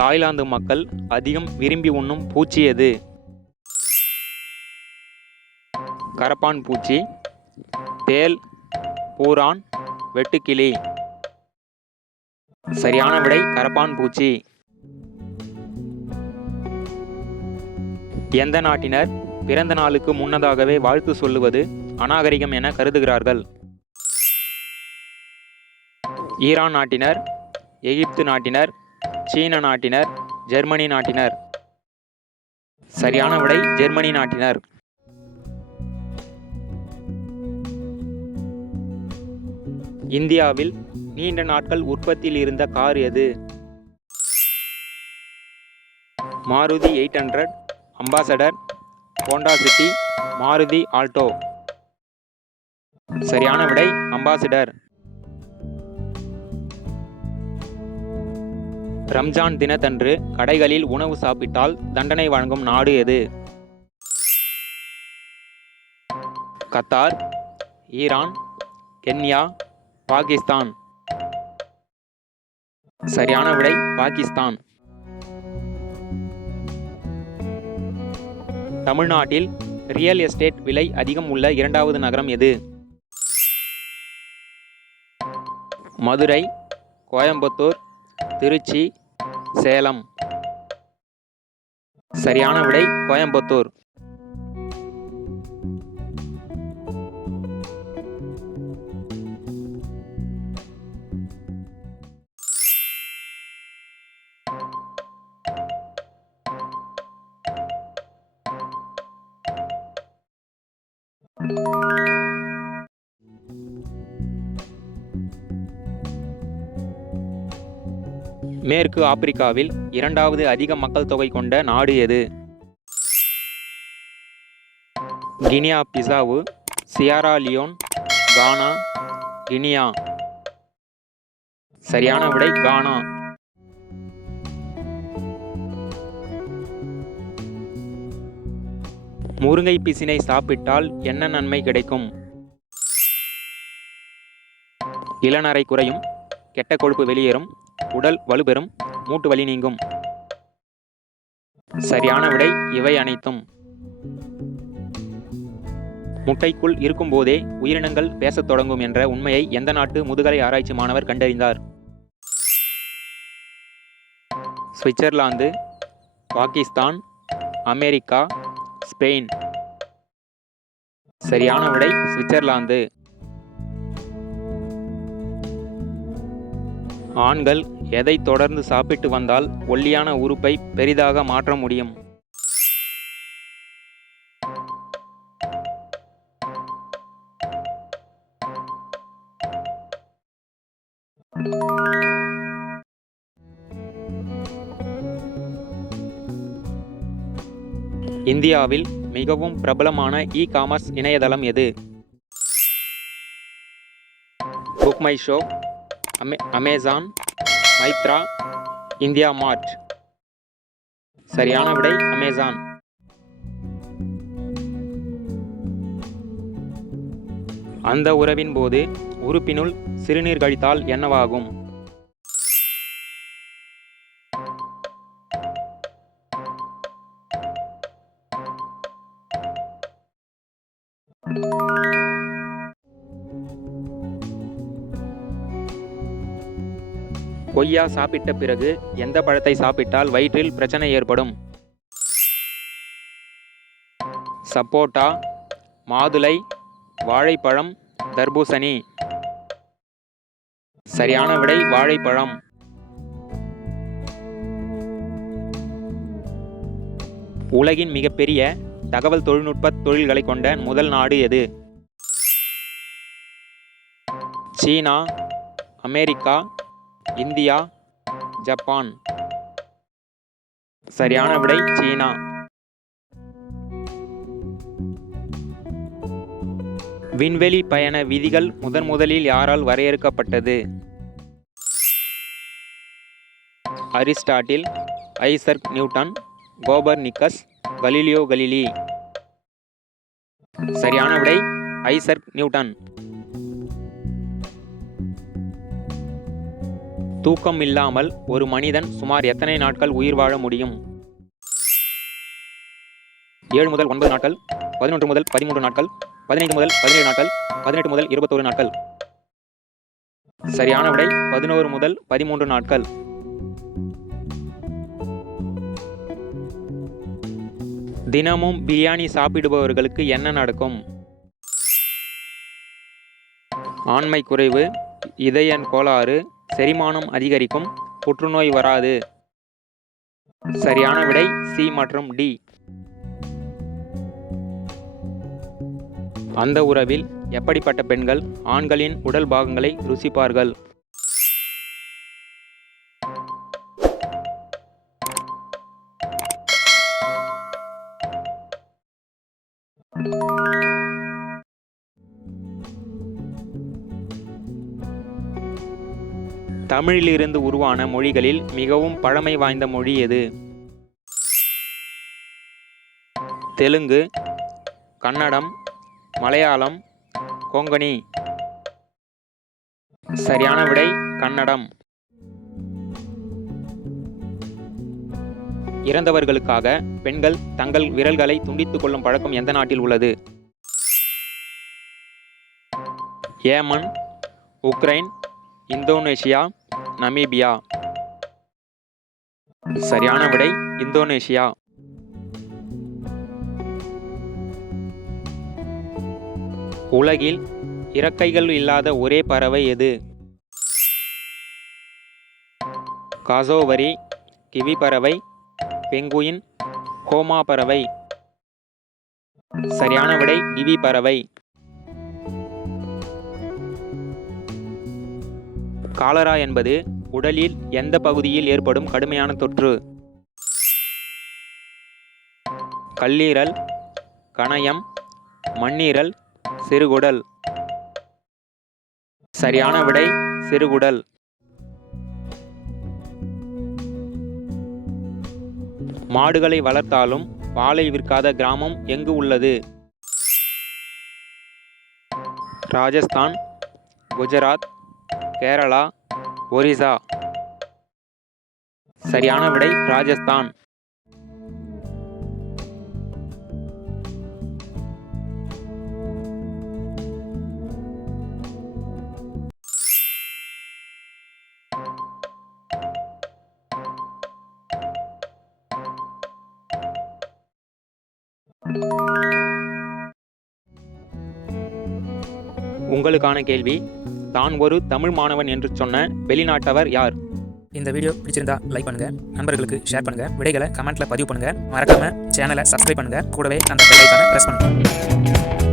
Thailand மக்கள் அதிகம் விரும்பி உண்ணும் பூச்சி எது? கரப்பான் பூச்சி, தேள், பூரான், வெட்டுக்கிளி. சரியான விடை கரப்பான் பூச்சி. எந்த நாட்டினர் பிறந்த நாளுக்கு முன்னதாகவே வாழ்த்து சொல்லுவது அநாகரிகம் என கருதுகிறார்கள்? ஈரான் நாட்டினர், எகிப்து நாட்டினர், சீன நாட்டினர், ஜெர்மனி நாட்டினர். சரியான விடை ஜெர்மனி நாட்டினர். இந்தியாவில் நீண்ட நாட்கள் உற்பத்தியில் இருந்த கார் எது? Maruti 800, ambassador, Honda city, Maruti Alto. சரியான விடை அம்பாசிடர். ரம்ஜான் தினத்தன்று கடைகளில் உணவு சாப்பிட்டால் தண்டனை வழங்கும் நாடு எது? Qatar, Iran, Kenya, Pakistan. சரியான விடை பாகிஸ்தான். தமிழ்நாட்டில் ரியல் எஸ்டேட் விலை அதிகம் உள்ள இரண்டாவது நகரம் எது? மதுரை, கோயம்புத்தூர், திருச்சி, சேலம். சரியான விடை கோயம்புத்தூர். மேற்கு ஆப்பிரிக்காவில் இரண்டாவது அதிக மக்கள் தொகை கொண்ட நாடு எது? கினியா பிசாவு, சியரா லியோன், கானா, கினியா. சரியான விடை கானா. முருங்கை பிசினை சாப்பிட்டால் என்ன நன்மை கிடைக்கும்? இளநரை குறையும், கெட்ட கொழுப்பு வெளியேறும், உடல் வலுப்பெறும், மூட்டு வலி நீங்கும். சரியான விடை இவை அனைத்தும். முட்டைக்குள் இருக்கும்போதே உயிரினங்கள் பேசத் தொடங்கும் என்ற உண்மையை எந்த நாட்டு முதுகலை ஆராய்ச்சி மாணவர் கண்டறிந்தார்? Switzerland, Pakistan, America, Spain. சரியான விடை சுவிட்சர்லாந்து. ஆண்கள் எதை தொடர்ந்து சாப்பிட்டு வந்தால் ஒல்லியான உறுப்பை பெரிதாக மாற்ற முடியும்? இந்தியாவில் மிகவும் பிரபலமான இ-காமர்ஸ் இணையதளம் எது? BookMyShow, Amazon, Myntra, IndiaMART. சரியான விடை அமேசான். அந்த உறவின் போது உறுப்பினுள் சிறுநீர் கழித்தால் என்னவாகும்? கொய்யா சாப்பிட்ட பிறகு எந்த பழத்தை சாப்பிட்டால் வயிற்றில் பிரச்சனை ஏற்படும்? சப்போட்டா, மாதுளை, வாழைப்பழம், தர்பூசணி. சரியான விடை வாழைப்பழம். உலகின் மிகப்பெரிய தகவல் தொழில்நுட்ப தொழில்களை கொண்ட முதல் நாடு எது? China, America, India, Japan. சரியான விடை சீனா. விண்வெளி பயண விதிகள் முதலில் யாரால் வரையறுக்கப்பட்டது? Aristotle, Isaac Newton, Copernicus, Galileo Galilei. சரியான விடை ஐசக் நியூட்டன். தூக்கம் இல்லாமல் ஒரு மனிதன் சுமார் எத்தனை நாட்கள் உயிர் வாழ முடியும்? 7 முதல் 9 நாட்கள், 11 முதல் 13 நாட்கள், 15 முதல் 17 நாட்கள், 18 முதல் 21 நாட்கள். சரியான விடை 11 முதல் 13 நாட்கள். தினமும் பிரியாணி சாப்பிடுபவர்களுக்கு என்ன நடக்கும்? ஆண்மை குறைவு, இதய கோளாறு, செரிமானம் அதிகரிக்கும், புற்றுநோய் வராது. சரியான விடை சி மற்றும் டி. அந்த உறவில் எப்படிப்பட்ட பெண்கள் ஆண்களின் உடல் பாகங்களை ருசிப்பார்கள்? தமிழிலிருந்து உருவான மொழிகளில் மிகவும் பழமை வாய்ந்த மொழி எது? தெலுங்கு, கன்னடம், மலையாளம், கொங்கணி. சரியான விடை கன்னடம். இறந்தவர்களுக்காக பெண்கள் தங்கள் விரல்களை துண்டித்துக் கொள்ளும் பழக்கம் எந்த நாட்டில் உள்ளது? Yemen, Ukraine, Indonesia, Namibia. சரியான விடை இந்தோனேஷியா. உலகில் இறக்கைகள் இல்லாத ஒரே பறவை எது? காசோவரி, கிவி பறவை, பெங்குயின், ஹோமா பறவை. சரியான விடை கிவி பறவை. காலரா என்பது உடலில் எந்த பகுதியில் ஏற்படும் கடுமையான தொற்று? கல்லீரல், கணையம், மண்ணீரல், சிறுகுடல். சரியான விடை சிறுகுடல். மாடுகளை வளர்த்தாலும் பாலை விற்காத கிராமம் எங்கு உள்ளது? ராஜஸ்தான், குஜராத், கேரளா, ஒரிசா. சரியான விடை ராஜஸ்தான். உங்களுக்கான கேள்வி, தான் ஒரு தமிழ் மாணவன் என்று சொன்ன வெளிநாட்டவர் யார்? இந்த வீடியோ பிடிச்சிருந்தா லைக் பண்ணுங்க, நண்பர்களுக்கு ஷேர் பண்ணுங்க, விடைகளை கமெண்ட்ல பதிவு பண்ணுங்க, மறக்காம சேனலை சப்ஸ்கிரைப் பண்ணுங்க, கூடவே அந்த பெல் ஐகானை பிரஸ் பண்ணுங்க.